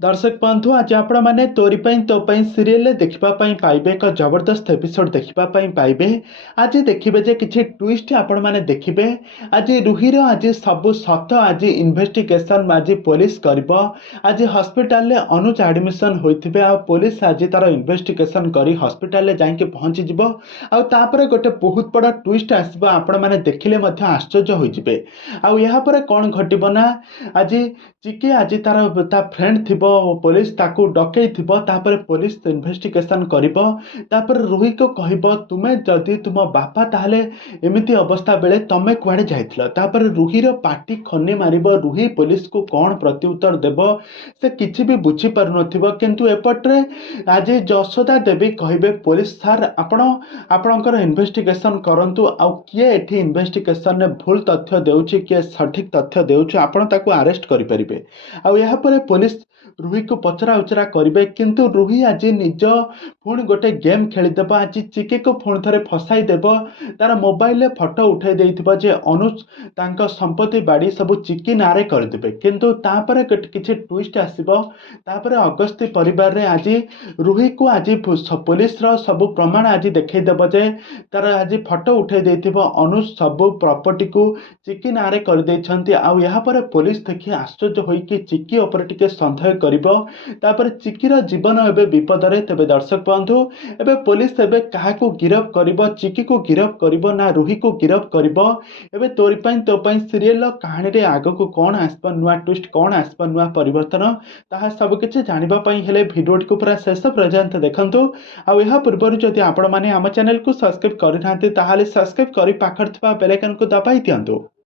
दर्शक बंधु आज आपण मैंने तोरी तो सीरियल देखा पाइबे एक जबरदस्त एपिसोड देखा पाइबे। आज देखिए जे किसी ट्विस्ट आपण मैंने देखिए। आज रुहीर आज सब सत आज इन्वेस्टिगेशन आज पुलिस कर आज हॉस्पिटल अनुज एडमिशन होते पुलिस आज तार इन्वेस्टिगेशन कर हॉस्पिटल जाके पहुँची आपर गोटे बहुत बड़ा ट्विस्ट आसब आपण मैंने देखिले आश्चर्य होइजिबे। आउ यहाँ पर कौन घटना आज चिकी आज तार फ्रेंड थी पुलिस ताकू डकई तापर पुलिस इन्वेस्टिगेशन कर रुही को कह तुम्हें जदि तुम बापा ताहले एमती अवस्था बेले तमें कुआड़े जाइल रुहीर पार्टी खनी मार रुही पुलिस को कौन प्रत्युत्तर देव से किसी भी बुझी पार किंतु एपट्रे आज जशोदा देवी कहे पुलिस सार आपणकर इन्वेस्टिगेशन करंतु आउ किए एठी इन्वेस्टिगेशन भूल तथ्य देउछि किए सठिक तथ्य देउछि आपण ताकू अरेस्ट करें। आउ यहाँ पर पुलिस रुही को पचरा उचरा करेंगे किंतु रुही आज निज पुणी गोटे गेम खेलीदेव आज चिकी को पुणी थे फसाई देव तार मोबाइल फोटो उठाई देइथिबा जे अनुज तांका संपत्ति बाड़ी सब चिकी नारे करदेबे किंतु तापर किछि ट्विस्ट आसीबो। तापर अगस्ती परिवार रे आज रुही को आज पुलिस रो सब प्रमाण आज देखै देबो जे तार आज फोटो उठाई देइथिबो अनुज सब प्रॉपर्टी को चिकी नारे कर दैछंती। आ यहाँ पर पुलिस देखि आश्चर्य होई कि चिकी ऊपर टिके संदेह तापर चिकीर जीवन एवं विपद रे। तेबे दर्शक बंधु एबे पुलिस एबे काहाकू गिरफ करिबो चिकी को गिरफ करिबो ना रुही को गिरफ करिबो एबे तोरी सीरियल कहानी रे आगो को कौन आसबो नुआ ट्विस्ट कौन आसबो नुआ परिवर्तन ताहा सब किछि जानिबा पई हेले वीडियो को पूरा शेष पर्यंत देखंतु। आ यहा पूर्व जदि आपण माने हम चैनल को सब्सक्राइब करि नांते ताहाले सब्सक्राइब करि पाखर थबा बेल आइकन को दबाई दियंतु।